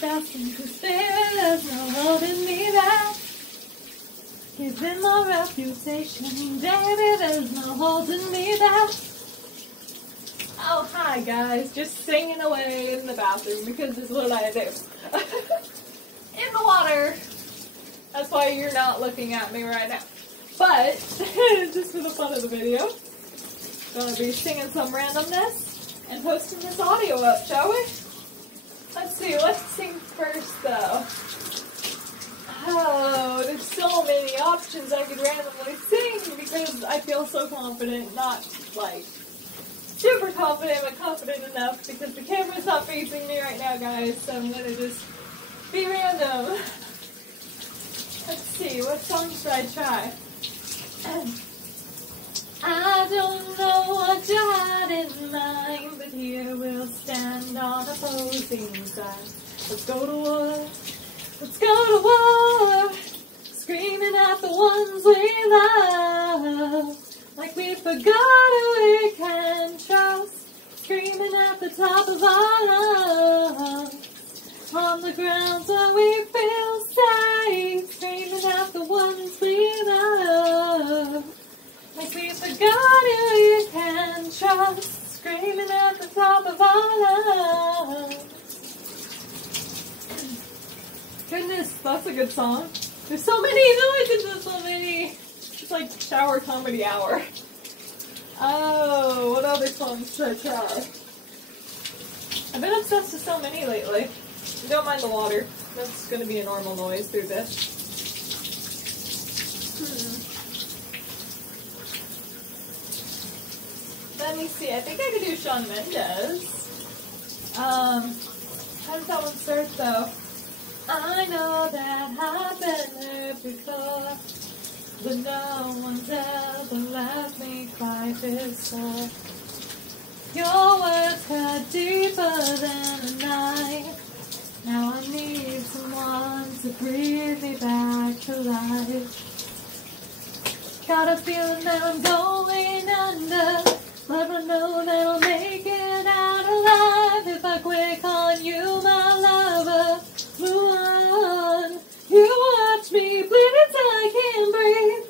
destined to stay. There's no holding me back. Giving my reputation, baby, there's no holding me back. Oh, hi guys, just singing away in the bathroom because this is what I do. In the water. That's why you're not looking at me right now. But, just for the fun of the video, gonna be singing some randomness and posting this audio up, shall we? Let's see, let's sing first though. Oh, there's so many options I could randomly sing because I feel so confident, not like super confident, but confident enough because the camera's not facing me right now, guys, so I'm gonna just be random. Let's see, what song should I try? I don't know what you had in mind, but here we'll stand on opposing sides. Let's go to war. Let's go to war, screaming at the ones we love, like we forgot who we can trust, screaming at the top of our lungs, on the grounds where we feel safe, screaming at the ones we love, like we forgot who we can trust, screaming at the top of our lungs. Goodness, that's a good song. There's so many noises, there's so many. It's like shower comedy hour. Oh, what other songs should I try? I've been obsessed with so many lately. Don't mind the water. That's going to be a normal noise through this. Let me see. I think I could do Shawn Mendes. How does that one start though? I know that I've been there before, but no one's ever left me quite this far. Your words cut deeper than a knife. Now I need someone to breathe me back to life. Got a feeling that I'm going under, but I know that I'll make it out alive if I quit calling you my lover. Move on, you watch me bleed until I can't breathe,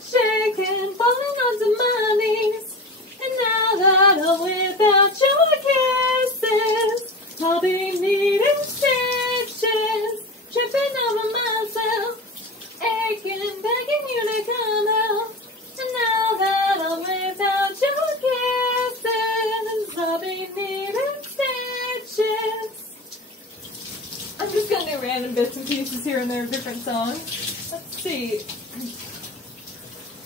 shaking, falling onto my knees. And now that I'm without your kisses, I'll be needing stitches, tripping over myself, aching, begging you to come out. And now that I'm without your kisses, I'll be needing stitches. I'm just going to do random bits and pieces here and there of different songs. Let's see.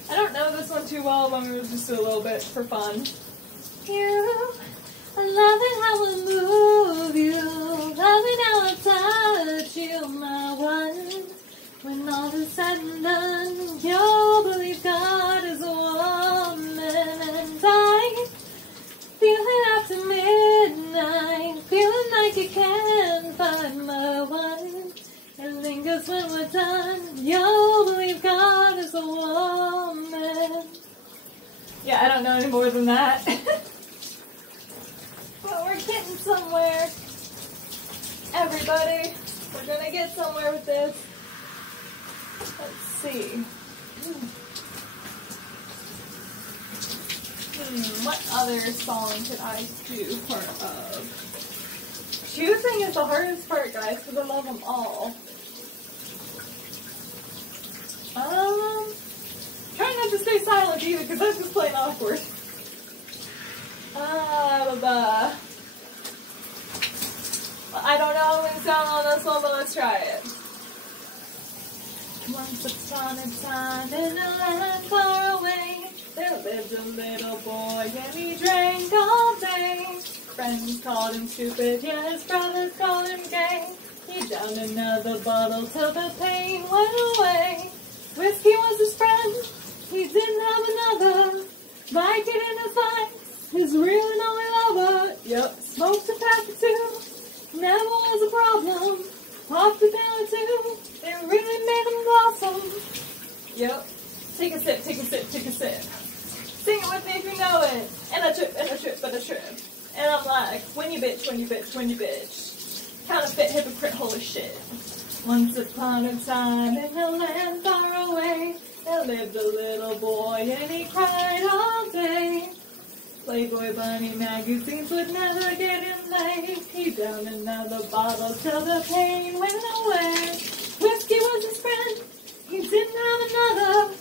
I don't know this one too well, but I'm going to just do a little bit for fun. You, I love it how I move you, love it how I touch you, my one. When all is said and done, you'll believe God is a woman, and I feel it after midnight, feeling like you can't find my one. It lingers when we're done, you'll believe God is a woman. Yeah, I don't know any more than that. But we're getting somewhere. Everybody, we're gonna get somewhere with this. Let's see. What other song could I do part of? Choosing is the hardest part, guys, because I love them all. Try not to stay silent either, because that's just plain awkward. I don't know how I'm going to sound on this one, but let's try it. Once upon a time in a land far away, there lived a little boy and he drank all day. Friends called him stupid, yeah, his brothers called him gay. He downed another bottle till the pain went away. Whiskey was his friend, he didn't have another. Like it in his life, his real and only lover. Yep, smoked a pack or two, never was a problem. Popped a pill or two, it really made him blossom. Yep, take a sip, take a sip, take a sip. Sing it with me if you know it. And a trip, and a trip, and a trip. And I'm like, when you bitch, when you bitch, when you bitch. Counterfeit, hypocrite, holy shit. Once upon a time in a land far away, there lived a little boy and he cried all day. Playboy Bunny magazines would never get him laid. He downed another bottle till the pain went away. Whiskey was his friend, he didn't have another.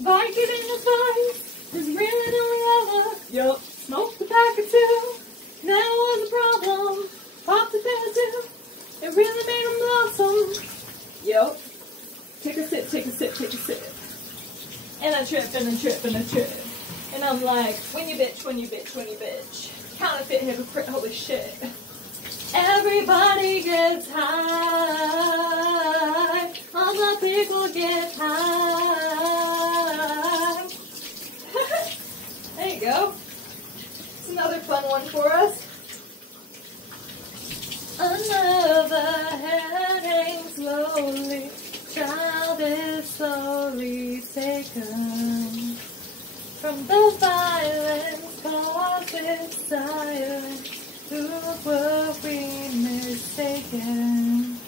Vicodin in the face, his really only lover. Yup, smoked a pack or two, that was a problem. Popped a pill too, it really made him blossom. Yup, take a sip, take a sip, take a sip. And a trip, and a trip, and a trip. And I'm like, when you bitch, when you bitch, when you bitch. Counterfeit, hypocrite, holy shit. Everybody gets high. All the people get high. There you go. It's another fun one for us. Another heading slowly. Child is slowly taken. From the violence causes silence, who were we mistaken?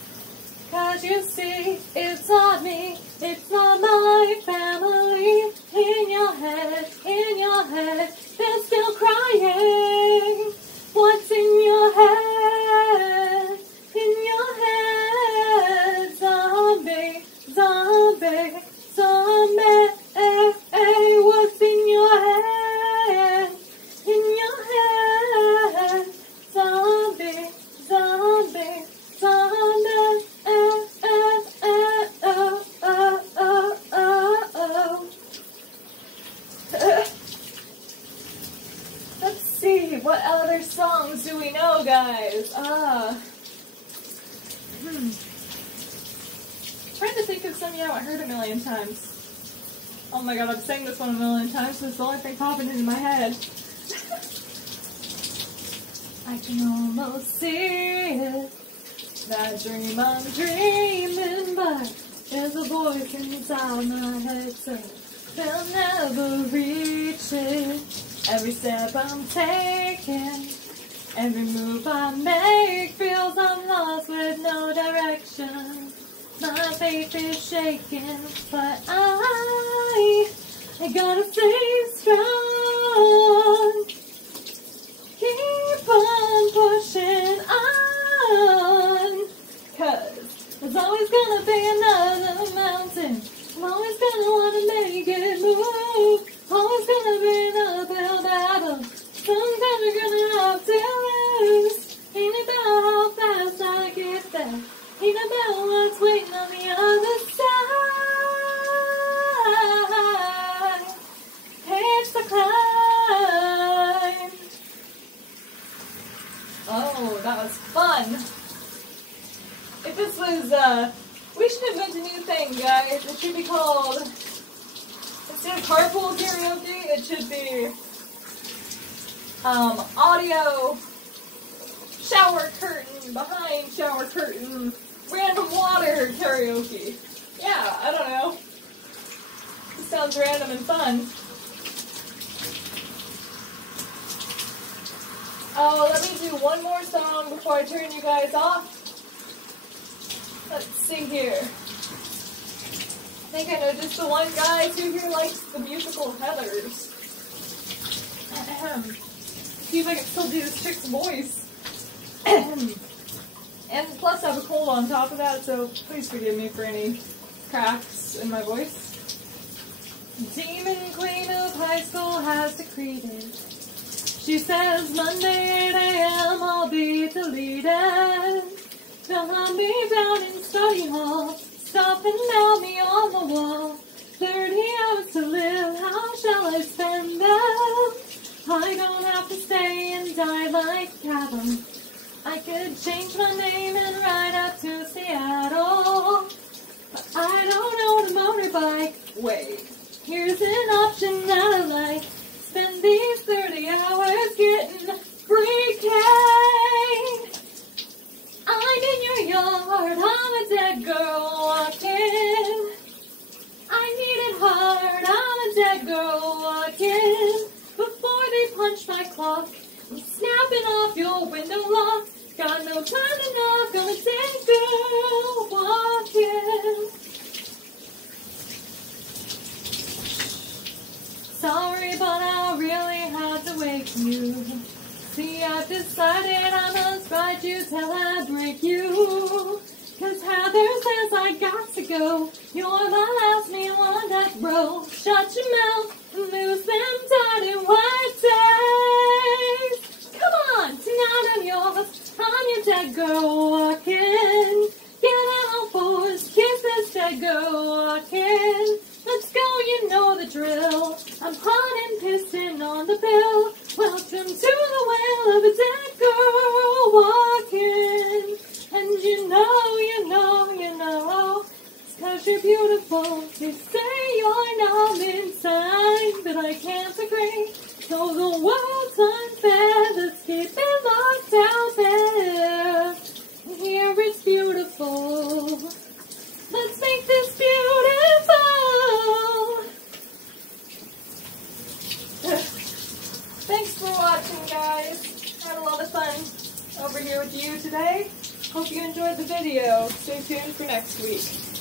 'Cause you see, it's not me, it's not my family. In your head, they're still crying. What's in your head? In your head, zombie, zombie, zombie. What's in your head? In your head, zombie, zombie, zombie. Let's see, what other songs do we know, guys? Trying to think of some you haven't heard a million times. Oh my god, I've sang this one a million times, so it's the only thing popping into my head. I can almost see it, that dream I'm dreaming, but there's a voice inside my head saying they'll never reach it. Every step I'm taking, every move I make feels I'm lost with no direction. My faith is shaking, but I gotta stay strong. Keep on pushing on, 'cause there's always gonna be another mountain. I'm always gonna wanna make it move. Always gonna be an uphill battle. Sometimes you're gonna have to lose. Ain't about how fast I get there. Ain't about what's waiting on the other side. It's the climb. Oh, that was fun. If this was, we should invent a new thing, guys. It should be called, instead of carpool karaoke, it should be, audio, shower curtain, behind shower curtain, random water karaoke. Yeah, I don't know. This sounds random and fun. Oh, let me do one more song before I turn you guys off. Let's see here. I think I know just the one guy who here likes the musical Heathers. See if I can still do this chick's voice. And plus I have a cold on top of that, so please forgive me for any cracks in my voice. Demon Queen of High School has decreed it. She says Monday 8 a.m. I'll be deleted. She'll hunt me down in study hall, stopping out me on the wall. 30 hours to live, how shall I spend them? I don't have to stay and die like Cabin. I could change my name and ride up to Seattle, but I don't own a motorbike. Wait, here's an option that I like. Spend these 30 hours getting free-K. I'm in your yard, I'm a dead girl walking. I need it hard, I'm a dead girl walking. Before they punch my clock, I'm snapping off your window lock. got no time to knock on the same girl walking. Sorry, but I really had to wake you. See, I've decided I must ride you till I break you. 'Cause Heather says I got to go. You're the last meal on death row. Shut your mouth and lose them tiny white days. Come on, tonight I'm yours. I'm your dead girl walking. Get out on fours, kiss this dead girl walking. Let's go, you know the drill. I'm hot and pissing on the bill. Welcome to the wail of a dead girl walking. And you know, it's 'cause you're beautiful. You say you're not inside, but I can't agree. So the world's unfair, let's keep it locked out there. Here it's beautiful. Let's make this beautiful. Thanks for watching, guys. Had a lot of fun over here with you today. Hope you enjoyed the video. Stay tuned for next week.